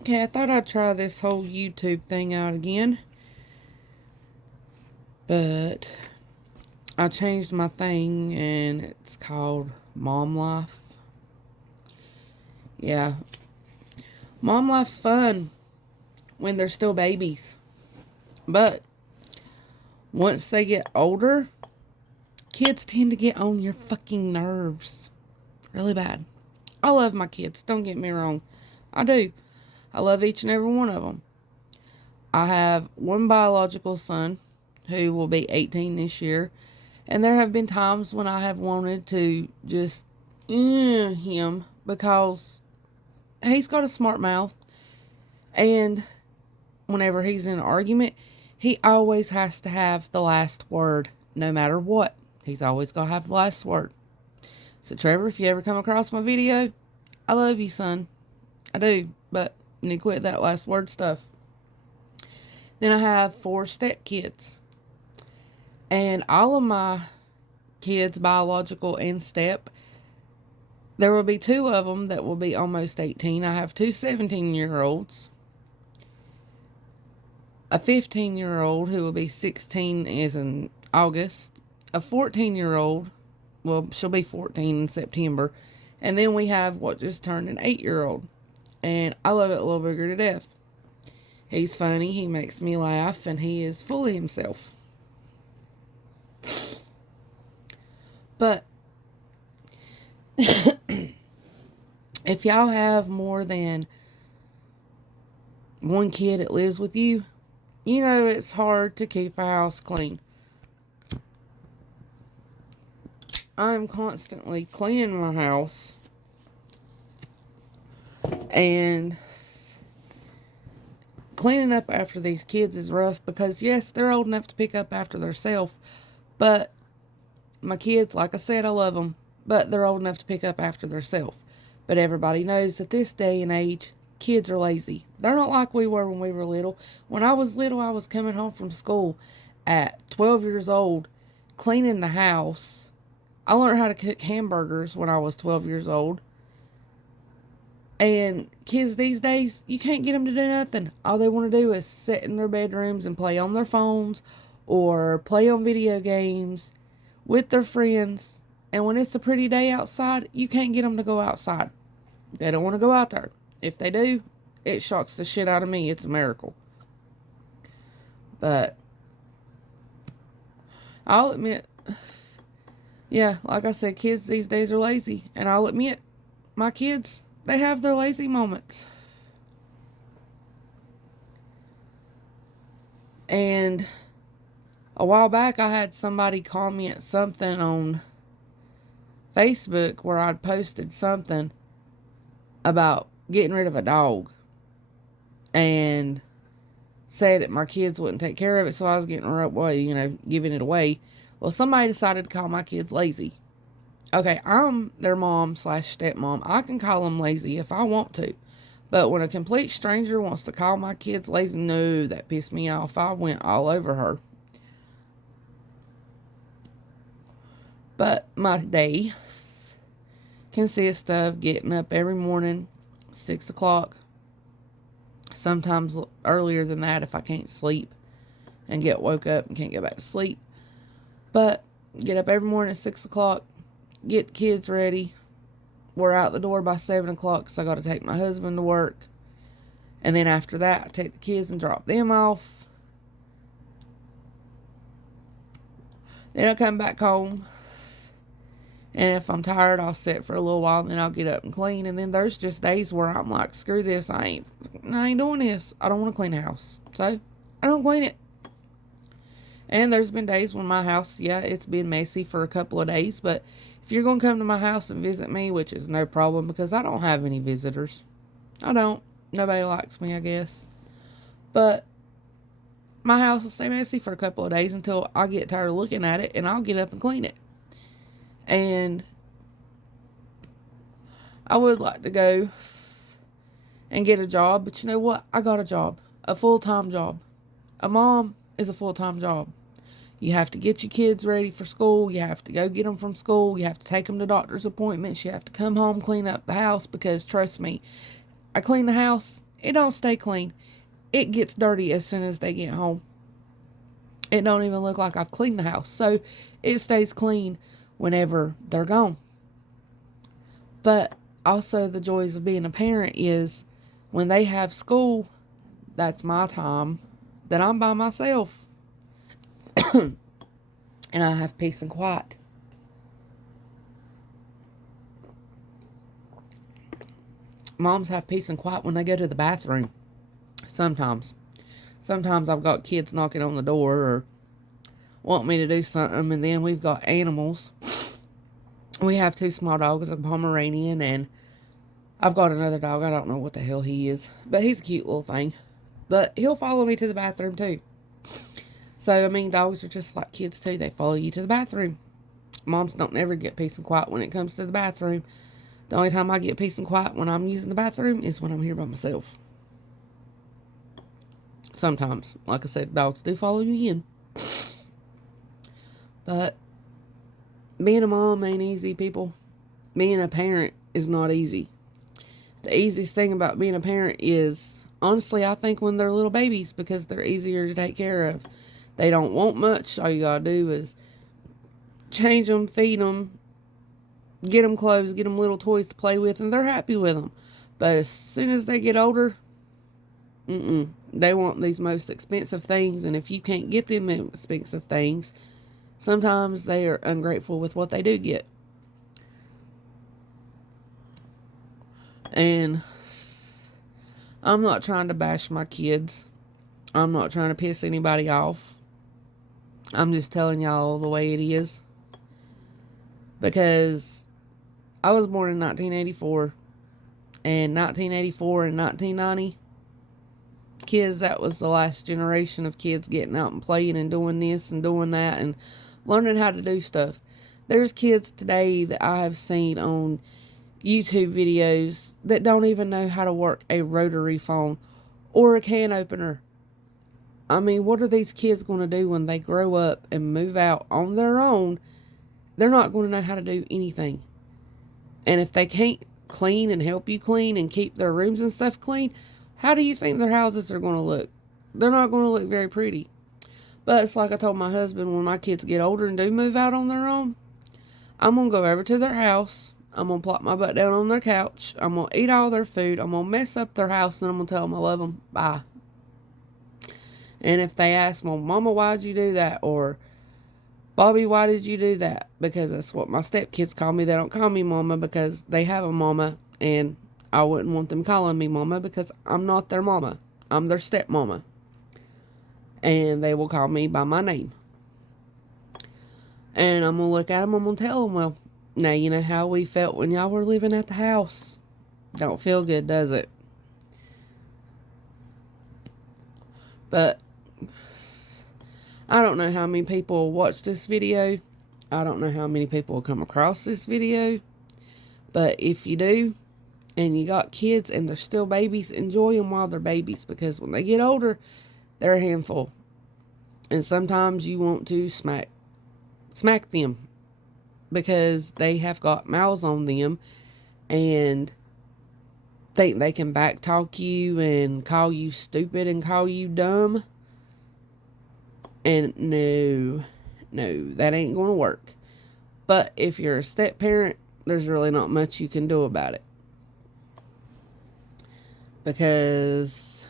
Okay, I thought I'd try this whole YouTube thing out again. But I changed my thing and it's called Mom Life. Yeah. Mom Life's fun when they're still babies. But once they get older, kids tend to get on your fucking nerves. Really bad. I love my kids, don't get me wrong. I do. I love each and every one of them. I have one biological son who will be 18 this year. And there have been times when I have wanted to just him because he's got a smart mouth. And whenever he's in an argument, he always has to have the last word, no matter what. He's always got to have the last word. So, Trevor, if you ever come across my video, I love you, son. I do, but you need to quit that last word stuff. Then I have 4 stepkids. And all of my kids, biological and step, there will be 2 of them that will be almost 18. I have 2 17-year-olds. A 15-year-old who will be 16 is in August. A 14-year-old, well, she'll be 14 in September. And then we have what just turned an 8-year-old. And I love it little bigger to death. He's funny, he makes me laugh, and he is full of himself. But if y'all have more than one kid that lives with you, you know it's hard to keep a house clean. I'm constantly cleaning my house. And cleaning up after these kids is rough because, yes, they're old enough to pick up after themselves. But my kids, like I said, I love them. But they're old enough to pick up after themselves. But everybody knows that this day and age, kids are lazy. They're not like we were when we were little. When I was little, I was coming home from school at 12 years old, cleaning the house. I learned how to cook hamburgers when I was 12 years old. And kids these days, you can't get them to do nothing. All they want to do is sit in their bedrooms and play on their phones or play on video games with their friends. And when it's a pretty day outside, you can't get them to go outside. They don't want to go out there. If they do, it shocks the shit out of me. It's a miracle. But I'll admit, yeah, like I said, kids these days are lazy. And I'll admit, my kids, they have their lazy moments. And a while back, I had somebody comment something on Facebook where I'd posted something about getting rid of a dog. And said that my kids wouldn't take care of it, so I was getting away, giving it away. Well, somebody decided to call my kids lazy. Okay, I'm their mom/stepmom. I can call them lazy if I want to. But when a complete stranger wants to call my kids lazy, no, that pissed me off. I went all over her. But my day consists of getting up every morning, 6 o'clock. Sometimes earlier than that if I can't sleep and get woke up and can't get back to sleep. But get up every morning at 6 o'clock, get the kids ready. We're out the door by 7 o'clock because I got to take my husband to work. And then after that, I take the kids and drop them off. Then I come back home. And if I'm tired, I'll sit for a little while and then I'll get up and clean. And then there's just days where I'm like, screw this. I ain't doing this. I don't want to clean the house. So I don't clean it. And there's been days when my house, yeah, it's been messy for a couple of days. But if you're going to come to my house and visit me, which is no problem because I don't have any visitors. I don't. Nobody likes me, I guess. But my house will stay messy for a couple of days until I get tired of looking at it and I'll get up and clean it. And I would like to go and get a job, but you know what? I got a job, a full-time job. A mom is a full-time job. You have to get your kids ready for school. You have to go get them from school. You have to take them to doctor's appointments. You have to come home, clean up the house because, trust me, I clean the house it don't stay clean. It gets dirty as soon as they get home. It don't even look like I've cleaned the house. So it stays clean whenever they're gone. But also the joys of being a parent is when they have school, that's my time that I'm by myself. And I have peace and quiet. Moms have peace and quiet when they go to the bathroom. Sometimes. Sometimes I've got kids knocking on the door or want me to do something, and then we've got animals. We have 2 small dogs, a Pomeranian, and I've got another dog. I don't know what the hell he is, but he's a cute little thing. But he'll follow me to the bathroom too. So, I mean, dogs are just like kids too. They follow you to the bathroom. Moms don't ever get peace and quiet when it comes to the bathroom. The only time I get peace and quiet when I'm using the bathroom is when I'm here by myself. Sometimes, like I said, dogs do follow you in. But being a mom ain't easy, people. Being a parent is not easy. The easiest thing about being a parent is, honestly, I think when they're little babies, because they're easier to take care of. They don't want much. All you gotta do is change them, feed them, get them clothes, get them little toys to play with, and they're happy with them. But as soon as they get older, they want these most expensive things, and if you can't get them expensive things, sometimes they are ungrateful with what they do get. And I'm not trying to bash my kids. I'm not trying to piss anybody off. I'm just telling y'all the way it is. Because I was born in 1984. And 1984 and 1990, kids, that was the last generation of kids getting out and playing and doing this and doing that and learning how to do stuff. There's kids today that I have seen on YouTube videos that don't even know how to work a rotary phone or a can opener. I mean, what are these kids going to do when they grow up and move out on their own? They're not going to know how to do anything. And if they can't clean and help you clean and keep their rooms and stuff clean, how do you think their houses are going to look? They're not going to look very pretty. But it's like I told my husband, when my kids get older and do move out on their own, I'm going to go over to their house. I'm going to plop my butt down on their couch. I'm going to eat all their food. I'm going to mess up their house, and I'm going to tell them I love them. Bye. And if they ask, well, Mama, why'd you do that? Or, Bobby, why did you do that? Because that's what my stepkids call me. They don't call me Mama because they have a mama, and I wouldn't want them calling me Mama because I'm not their mama. I'm their stepmama. And they will call me by my name. And I'm going to look at them, I'm going to tell them, well, now you know how we felt when y'all were living at the house. Don't feel good, does it? But I don't know how many people will watch this video. I don't know how many people will come across this video. But if you do, and you got kids and they're still babies, enjoy them while they're babies. Because when they get older, they're a handful. And sometimes you want to smack them. Because they have got mouths on them. And think they can backtalk you and call you stupid and call you dumb. And no, that ain't going to work. But if you're a step parent, there's really not much you can do about it. Because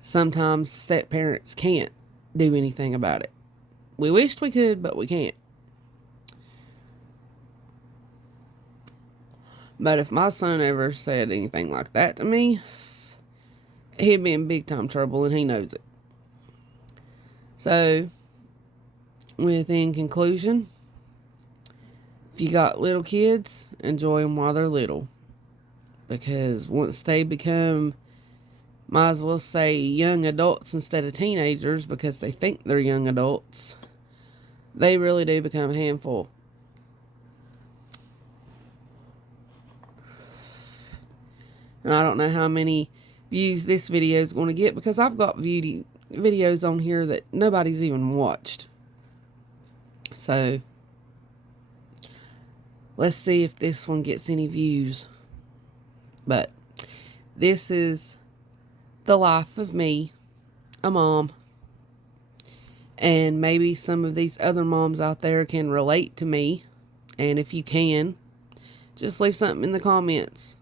sometimes step parents can't do anything about it. We wished we could, but we can't. But if my son ever said anything like that to me, he'd be in big time trouble, and he knows it. So, in conclusion, if you got little kids, enjoy them while they're little. Because once they become, might as well say, young adults instead of teenagers, because they think they're young adults, they really do become a handful. And I don't know how many views this video is going to get, because I've got videos on here that nobody's even watched. So, let's see if this one gets any views. But This is the life of me, a mom. And maybe some of these other moms out there can relate to me. And if you can, just leave something in the comments.